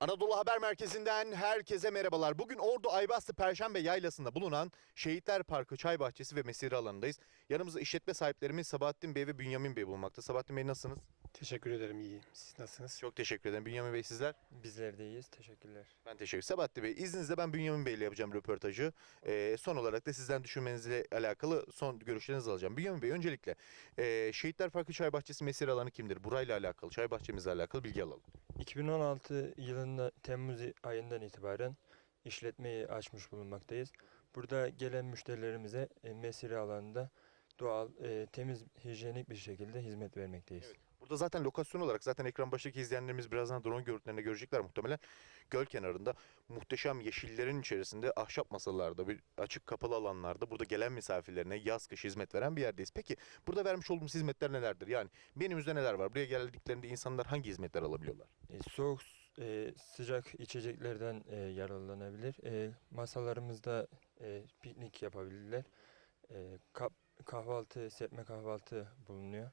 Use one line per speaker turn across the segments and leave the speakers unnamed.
Anadolu Haber Merkezi'nden herkese merhabalar. Bugün Ordu Aybastı Perşembe Yaylası'nda bulunan Şehitler Parkı Çay Bahçesi ve Mesire alanındayız. Yanımızda işletme sahiplerimiz Sabahattin Bey ve Bünyamin Bey bulunmakta. Sabahattin Bey nasılsınız?
Teşekkür ederim iyiyim. Siz nasılsınız?
Çok teşekkür ederim. Bünyamin Bey sizler?
Bizler de iyiyiz. Teşekkürler.
Ben teşekkür Sabahattin Bey izninizle ben Bünyamin Bey ile yapacağım röportajı. Ee, son olarak da sizden düşünmenizle alakalı son görüşlerinizi alacağım. Bünyamin Bey öncelikle e, Şehitler Parkı Çay Bahçesi Mesire alanı kimdir? Burayla alakalı, çay bahçemizle alakalı bilgi alalım.
2016 yılında Temmuz ayından itibaren işletmeyi açmış bulunmaktayız. Burada gelen müşterilerimize e, mesire alanında doğal, e, temiz, hijyenik bir şekilde hizmet vermekteyiz.
Evet. Burada zaten lokasyon olarak zaten ekran başındaki izleyenlerimiz birazdan drone görüntülerinde görecekler muhtemelen. Göl kenarında muhteşem yeşillerin içerisinde ahşap masalarda bir açık kapalı alanlarda burada gelen misafirlerine yaz kış hizmet veren bir yerdeyiz. Peki burada vermiş olduğumuz hizmetler nelerdir? Yani menümüzde neler var? Buraya geldiklerinde insanlar hangi hizmetler alabiliyorlar?
E, soğuk, e, sıcak içeceklerden e, yararlanabilir. E, masalarımızda e, piknik yapabilirler. E, kap- kahvaltı, serpme kahvaltı bulunuyor.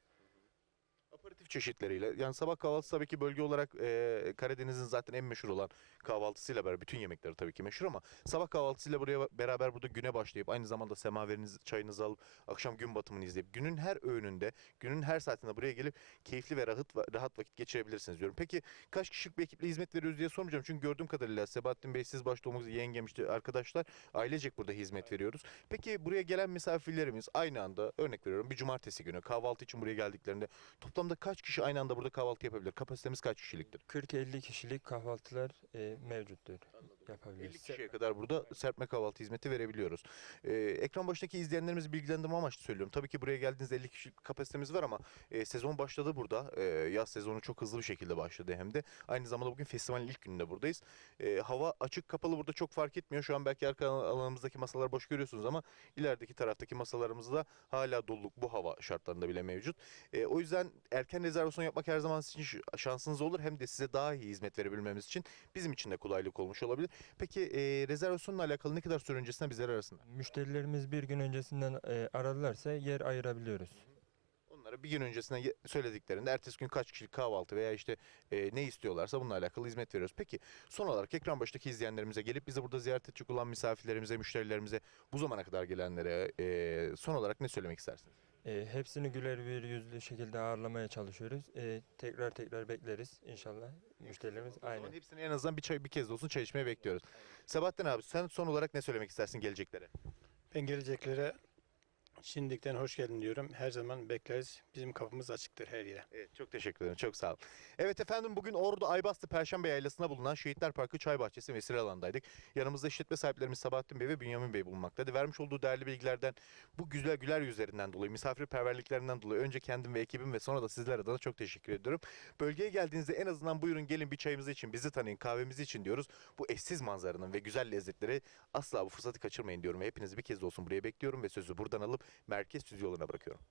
Aperatif çeşitleriyle yani sabah kahvaltısı tabii ki bölge olarak e, Karadeniz'in zaten en meşhur olan kahvaltısıyla beraber bütün yemekleri tabii ki meşhur ama sabah kahvaltısıyla buraya beraber burada güne başlayıp aynı zamanda semaverinizi çayınızı alıp akşam gün batımını izleyip günün her öğününde günün her saatinde buraya gelip keyifli ve rahat rahat vakit geçirebilirsiniz diyorum. Peki kaç kişilik bir ekiple hizmet veriyoruz diye sormayacağım çünkü gördüğüm kadarıyla Sebahattin Bey siz başta olmak üzere yengem işte arkadaşlar ailecek burada hizmet veriyoruz. Peki buraya gelen misafirlerimiz aynı anda örnek veriyorum bir cumartesi günü kahvaltı için buraya geldiklerinde toplamda kaç kişi aynı anda burada kahvaltı yapabilir? Kapasitemiz kaç kişiliktir?
40-50 kişilik kahvaltılar e, mevcuttur.
50
Yapabiliriz.
kişiye kadar burada serpme kahvaltı hizmeti verebiliyoruz. Ee, ekran başındaki izleyenlerimizi bilgilendirme amaçlı söylüyorum. Tabii ki buraya geldiğinizde 50 kişi kapasitemiz var ama e, sezon başladı burada. E, yaz sezonu çok hızlı bir şekilde başladı hem de. Aynı zamanda bugün festivalin ilk gününde buradayız. E, hava açık kapalı burada çok fark etmiyor. Şu an belki arka alanımızdaki masalar boş görüyorsunuz ama ilerideki taraftaki masalarımızda hala doluluk bu hava şartlarında bile mevcut. E, o yüzden erken rezervasyon yapmak her zaman sizin şansınız olur. Hem de size daha iyi hizmet verebilmemiz için bizim için de kolaylık olmuş olabilir. Peki e, rezervasyonla alakalı ne kadar süre öncesinden bizler arasında?
Müşterilerimiz bir gün öncesinden e, aradılarsa yer ayırabiliyoruz.
Onlara bir gün öncesinden ye- söylediklerinde ertesi gün kaç kişilik kahvaltı veya işte e, ne istiyorlarsa bununla alakalı hizmet veriyoruz. Peki son olarak ekran başındaki izleyenlerimize gelip bizi burada ziyaret edecek olan misafirlerimize, müşterilerimize bu zamana kadar gelenlere e, son olarak ne söylemek istersiniz?
E, hepsini güler bir yüzlü şekilde ağırlamaya çalışıyoruz. E, tekrar tekrar bekleriz inşallah. Müşterilerimiz
O zaman
aynı.
hepsini en azından bir, çay, bir kez de olsun çay içmeye bekliyoruz. Sabahattin abi sen son olarak ne söylemek istersin geleceklere?
Ben geleceklere şimdilikten hoş geldin diyorum. Her zaman bekleriz. Bizim kapımız açıktır her yere.
Evet, çok teşekkür ederim. Çok sağ ol. Evet efendim bugün Ordu Aybastı Perşembe Yaylası'nda bulunan Şehitler Parkı Çay Bahçesi Mesire alandaydık. Yanımızda işletme sahiplerimiz Sabahattin Bey ve Bünyamin Bey bulunmaktaydı. Vermiş olduğu değerli bilgilerden bu güzel güler yüzlerinden dolayı, misafirperverliklerinden dolayı önce kendim ve ekibim ve sonra da sizler adına çok teşekkür ediyorum. Bölgeye geldiğinizde en azından buyurun gelin bir çayımızı için, bizi tanıyın, kahvemizi için diyoruz. Bu eşsiz manzaranın ve güzel lezzetleri asla bu fırsatı kaçırmayın diyorum. Ve hepinizi bir kez de olsun buraya bekliyorum ve sözü buradan alıp merkez stüdyolarına bırakıyorum.